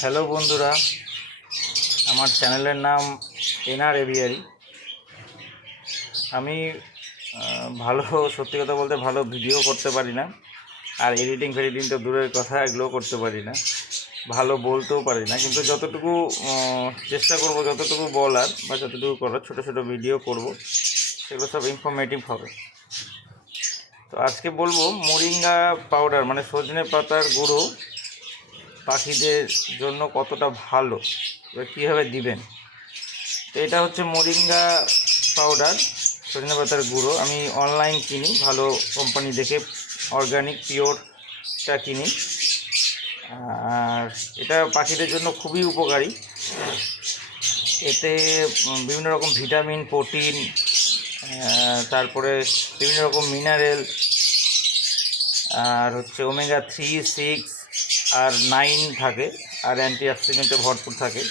Hello বন্ধুরা, আমার চ্যানেলের নাম এনআর এভিয়ারি। আমি ভালো, সত্যি কথা বলতে ভালো ভিডিও করতে পারি না, আর এডিটিং ফেডিটিং তো দূরের কথা, এগুলোও করতে পারি না, ভালো বলতেও পারি না। কিন্তু যতটুকু চেষ্টা করব, যতটুকু বলার বা যতটুকু করার, ছোটো ছোটো ভিডিও করব, সেগুলো সব ইনফরমেটিভ হবে। তো আজকে বলবো মোরিঙ্গা পাউডার, মানে সজনে পাতার গুঁড়ো পাখিদের জন্য কতটা ভালো, কীভাবে দিবেন। তো এটা হচ্ছে মোরিঙ্গা পাউডার, সজনে পাতার গুঁড়ো। আমি অনলাইন কিনি, ভালো কোম্পানি দেখে অর্গানিক পিওরটা কিনি। আর এটা পাখিদের জন্য খুবই উপকারী। এতে বিভিন্ন রকম ভিটামিন, প্রোটিন, তারপরে বিভিন্ন রকম মিনারেল, আর হচ্ছে ওমেগা 3, 6 আর 9 থাকে, আর অ্যান্টিঅক্সিডেন্টে ভরপুর থাকে।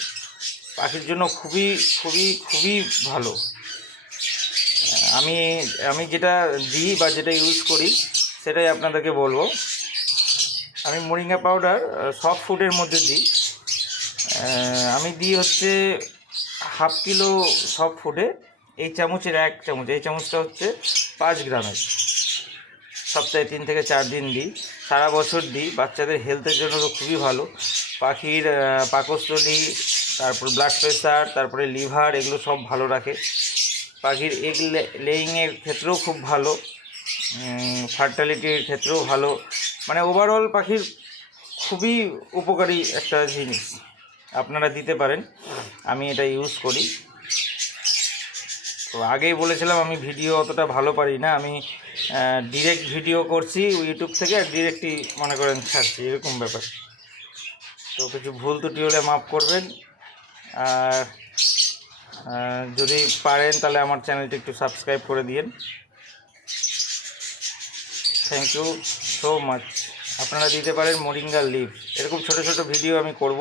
পাখির জন্য খুবই খুবই খুবই ভালো। আমি আমি যেটা দিই বা যেটা ইউজ করি সেটাই আপনাদেরকে বলবো। আমি মোরিঙ্গা পাউডার সফট ফুডের মধ্যে দিই। আমি দিই হচ্ছে হাফ কিলো সফট ফুডে এই চামচের 1 চামচ, এই চামচটা হচ্ছে 5 গ্রামের। সপ্তাহে 3 থেকে 4 দিন দিই, সারা বছর দিই। বাচ্চাদের হেলথের জন্য তো খুবই ভালো। পাখির পাকস্থলী, তারপর ব্লাড প্রেশার, তারপরে লিভার, এগুলো সব ভালো রাখে। পাখির এগ লেইংয়ের ক্ষেত্রেও খুব ভালো, ফার্টিলিটির ক্ষেত্রেও ভালো, মানে ওভারঅল পাখির খুবই উপকারী একটা জিনিস। আপনারা দিতে পারেন, আমি এটা ইউজ করি। তো আগেই বলেছিলাম আমি ভিডিও অতটা ভালো পারি না, আমি ডিরেক্ট ভিডিও করছি ইউটিউব থেকে, আর ডিরেক্টই মনে করেন ছাড়ছি, এরকম ব্যাপার। তো কিছু ভুল ত্রুটি হলে মাফ করবেন। আর যদি পারেন তাহলে আমার চ্যানেলটি একটু সাবস্ক্রাইব করে দিন। Thank you so much. আপনারা দিতে পারেন মোরিঙ্গা লিভ। এরকম ছোটো ছোটো ভিডিও আমি করব,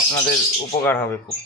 আপনাদের উপকার হবে খুব।